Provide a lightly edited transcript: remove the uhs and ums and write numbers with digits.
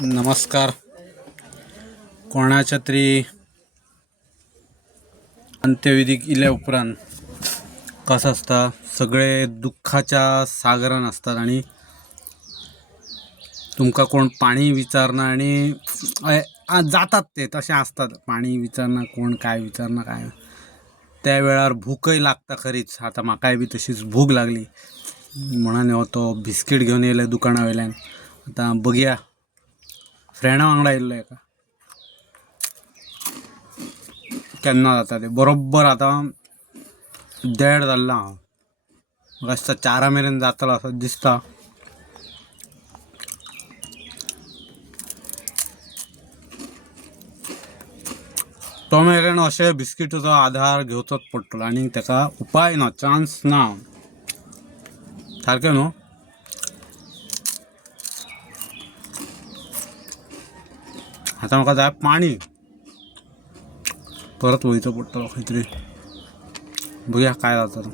नमस्कार. कोणाच्या तरी अंत्यविधीक इल्या उपरांत कसं असता, सगळे दुःखाच्या सागरान असतात आणि तुमका कोण पाणी विचारना आणि जातात ते तसे असतात. पाणी विचारना कोण, काय विचारना काय. त्या वेळार भूकही लागता खरीच. आता म्हाकाय बी तशीच भूक लागली म्हणून तो बिस्किट घेऊन येयले दुकाना वयल्यान. आता बघया, फ्रेंडा वांगडा येयल्लो एका, केन्ना जाता ते बरोबर. आता 1:30 जाल्ला, म्हाका दिसता 4 मेरेन जातलो असं दिसता. तो मेरेन अशें बिस्किटाचो आधार घेवचोच पडटलो आणि तेका उपाय ना, चान्स ना. सारकें न्हू. आता म्हाका जाय पाणी, परत वयचो पडटलो खंय तरी. बघया काय जाता.